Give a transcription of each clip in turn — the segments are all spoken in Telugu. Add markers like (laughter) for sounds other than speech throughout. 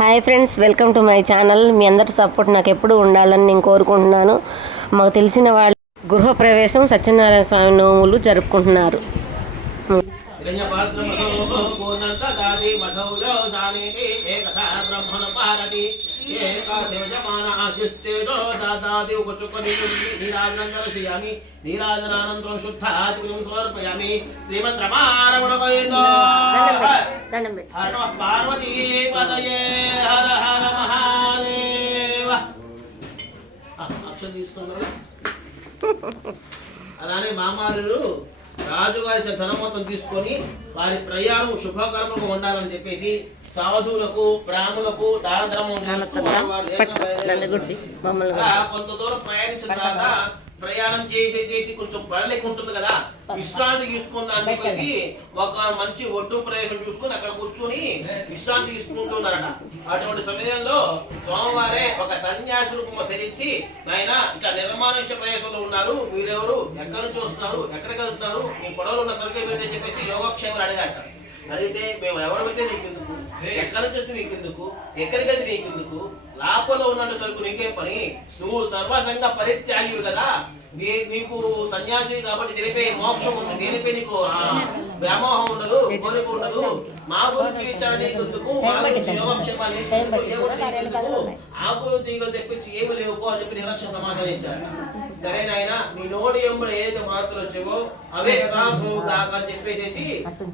Hi friends welcome to my channel. మీ అందరి సపోర్ట్ నాకు ఎప్పుడు ఉండాలని నేను కోరుకుంటున్నాను. మాకు తెలిసిన వాళ్ళు గృహప్రవేశం సత్యనారాయణ స్వామి నోములు జరుపుకుంటున్నారు. హిరణ్యపాత్రమధో పూర్ణంత దాది మధౌలో దానీతి ఏకథా బ్రహ్మణ పారతి ఏకాశివజమాన ఆదిష్టేజో దాదాది ఉపచుకని నీరాజనందర్శయామి నీరాజనానంతరం శుద్ధ ఆచమనం సమర్పయామి శ్రీమద్ రమారమణ గోవిందో దండం పెట్టి. హర నమః పార్వతీ పదయే హర హర మహాదేవ. ఆ, అక్షరం తీసుకున్నారు (laughs) అలానే మామారులు రాజుగారి ధనం మొత్తం తీసుకొని వారి ప్రయాణం శుభకర్మకు ఉండాలని చెప్పేసి సాధువులకు బ్రాహ్మణులకు దాన ధర్మం కొంత దూరం ప్రయాణించిన తర్వాత ప్రయాణం చేసి చేసి కొంచెం పడలేక ఉంటుంది కదా. విశ్రాంతి తీసుకుందా అని చెప్పేసి ఒక మంచి ఒడ్డు ప్రదేశం చూసుకుని అక్కడ కూర్చొని విశ్రాంతి తీసుకుంటున్నారట. అటువంటి సమయంలో స్వామివారే ఒక సన్యాసి రూపం ధరించి నాయన ఇట్లా నిర్మానుష్య ప్రదేశంలో ఉన్నారు. మీరెవరు? ఎక్కడి నుంచి వస్తున్నారు? ఎక్కడికి వెళ్తున్నారు? మీ పొడవలు ఉన్న సరిగ్గా ఏంటని చెప్పేసి యోగక్షేమం అడిగాట అడిగితే మేము ఎవరైతే నీకెందుకు? ఎక్కడి నుంచి వస్తే నీకెందుకు? ఎక్కడికి వెళ్తే నీకెందుకు? లాభంలో ఉన్నట్టు సరుకు నీకేం పని. నువ్వు సర్వసంగ పరిత్యాగివి కదా. నీ నీకు సన్యాసి కాబట్టి తెలిపే మోక్షం ఉంది. దేనిపై నీకు వ్యామోహం ఉండదు కోరిక ఉండదు. మా గురించి విచారణ? ఆకులు తీగలు తెప్పించి ఏమి లేవు పో అని చెప్పి నిర్లక్ష్యం సమాధానం ఇచ్చాడు సరే నాయన నీ నోటి ఎంబడి ఏదైతే మార్పులు వచ్చావో అవే యథార్థం కాక అని చెప్పేసి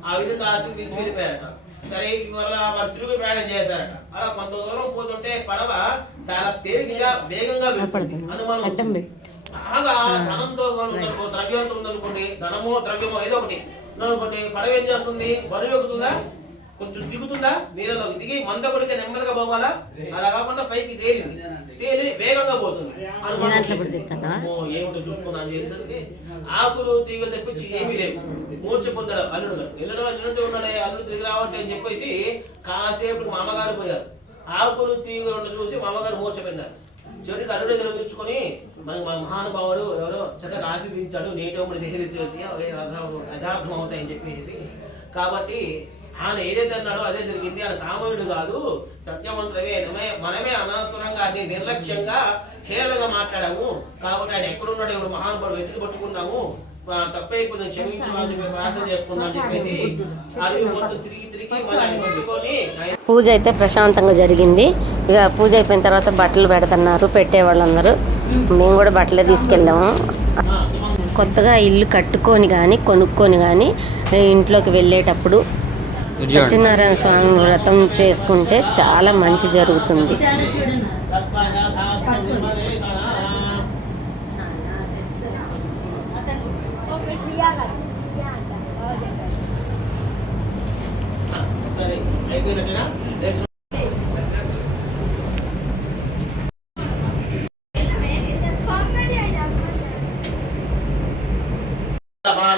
ఆ విధంగా ఆశీర్వదించి వెళ్ళిపోయారట. సరే ఇవాళ వారు తిరుగు ప్రయాణం చేశారట. అలా కొంత దూరం పోతుంటే పడవ చాలా తేలికగా వేగంగా. అనుమానం. బాగా ఉందనుకో ద్రవ్యంతో ఉందనుకోండి ధనమో ద్రవ్యమో ఏదో ఒకటి. ఉందనుకోండి పడవ ఏం చేస్తుంది? బరువు ఎక్కుతుందా? కొంచెం దిగుతుందా? నీళ్ళలో దిగి మంద కొడితే నెమ్మదిగా పోవాలా? అలా కాకుండా పైకి తేలింది తేలి వేగంగా పోతుంది. ఏమిటో చూసుకున్నాను చేసేసరికి ఆకులు తీగలు తెప్పించి ఏమీ లేవు. మూర్చ పొందాడు అల్లుడు గారు. ఎల్లుడు అల్లుడు ఉన్నాడే అల్లుడు తిరిగి రావట్లే అని చెప్పేసి కాసేపు మామగారు పోయారు. ఆకులు తీగలు చూసి మామగారు మూర్చపోయినారు చివరికి అల్లుడు తెలిపించుకొని మన మన మహానుభావుడు ఎవరో చక్కగా ఆశీర్దించాడు నేటోముడు దేహరించి వచ్చి అవే యథార్థం అవుతాయని చెప్పేసి. కాబట్టి ఆయన ఏదైతే అన్నాడో అదే జరిగింది. ఆయన సామాన్యుడు కాదు సత్యవంతుడమే మనమే మనమే అనవసరంగా అది నిర్లక్ష్యంగా హేళనగా మాట్లాడాము. కాబట్టి ఆయన ఎక్కడున్నాడు ఎవరు మహానుభావుడు వెతికి పట్టుకున్నాము. తప్పైపోయింది క్షమించమని ప్రార్థన చేసుకున్నాం అని చెప్పేసి అడవి మొత్తం తిరిగి తిరిగి మళ్ళీ పట్టుకొని పూజ అయితే ప్రశాంతంగా జరిగింది. ఇక పూజ అయిపోయిన తర్వాత బట్టలు పెడుతున్నారు పెట్టే వాళ్ళందరూ మేము కూడా బట్టలే తీసుకెళ్ళాము. కొత్తగా ఇల్లు కట్టుకొని కానీ కొనుక్కొని కానీ ఇంట్లోకి వెళ్ళేటప్పుడు సత్యనారాయణ స్వామి వ్రతం చేసుకుంటే చాలా మంచి జరుగుతుంది.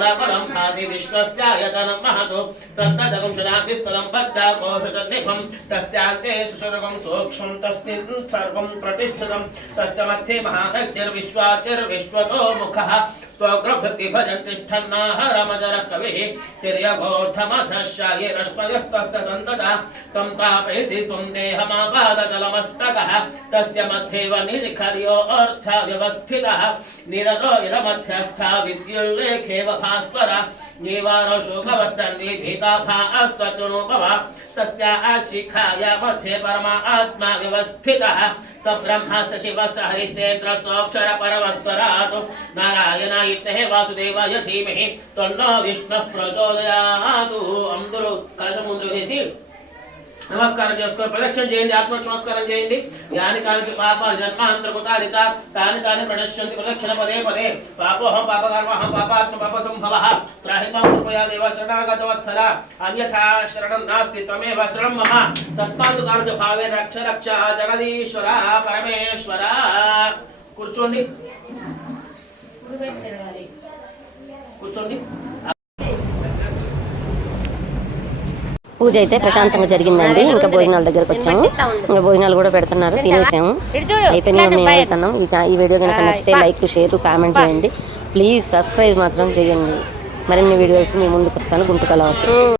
నిర్మలేనా. సరే అయిపోయినట్టేనా రేపు సమాధాపదం భాతి విశ్వస్యాయతనం మహతో సంతదకం శలాభిస్థలం బద్ధాకోశసన్నిభం తస్యాంతే సుషరకం సూక్ష్మం తస్మిన్ సర్వం ప్రతిష్ఠితం తస్య మధ్యే మహాశక్తిర్విశ్వాచిర్విశ్వతో ముఖः स्वगृभृति भजन्तिष्ठन्नाः रमजरकविः तिर्यगोऽर्थमधशायिरश्वयस्तस्य सन्ततः सन्तापयति स्वं देहमापादजलमस्तकः तस्य मध्येव निरिखर्योऽर्थव्यवस्थितः निरतो इदमध्यस्था विद्युल्लेखेव भास्कर निवारो शोकवद्धन्वी भीताभा अस्वतुनुपव तस्या शिखाय मध्ये परमा आत्मा व्यवस्थितः स ब्रह्म स शिवः स हरिसेन्द्र सोऽक्षरपरमस्वरात् नारायणाय హరిశ్చేంద్ర సోక్షర పరమస్వరాత్ నారాయణ వాసుదేవాయ ధీమహి తన్నో విష్ణు ప్రచోదయాతు అందరూ కలశం ముందు వేసి నమస్కారం చేసుకోండి ప్రదక్షిణ చేయండి ఆత్మ నమస్కారం చేయండి. యాని కాని పాపాలు జన్మాంతరకుతాని చ తాని తాని ప్రణశ్యంతి ప్రదక్షిణ పదే పదే. పాపోహం పాపకర్మహం పాపాత్మ పాప సంభవ త్రాహిమాం కృపయా దేవ శరణాగత వత్సల అన్యథా శరణం నాస్తి తమేవ శరణం మమ. తస్మాత్ కారుణ్య భావే రక్ష రక్ష జగదీశ్వర పరమేశ్వర. కూర్చోండి. కూర్చోండి. పూజ అయితే ప్రశాంతంగా జరిగిందండి. ఇంకా భోజనాల దగ్గరకు వచ్చాము. ఇంకా భోజనాలు కూడా పెడుతున్నారు. తినేసాము. అయిపోయినాక మేము వెళ్తున్నాం. ఈ ఈ వీడియో కనుక నచ్చితే లైక్ షేర్ కామెంట్ చేయండి. ప్లీజ్ సబ్స్క్రైబ్ మాత్రం చేయండి. మరిన్ని వీడియోస్ మీ ముందుకు వస్తాను. గుంటు కలవద్దు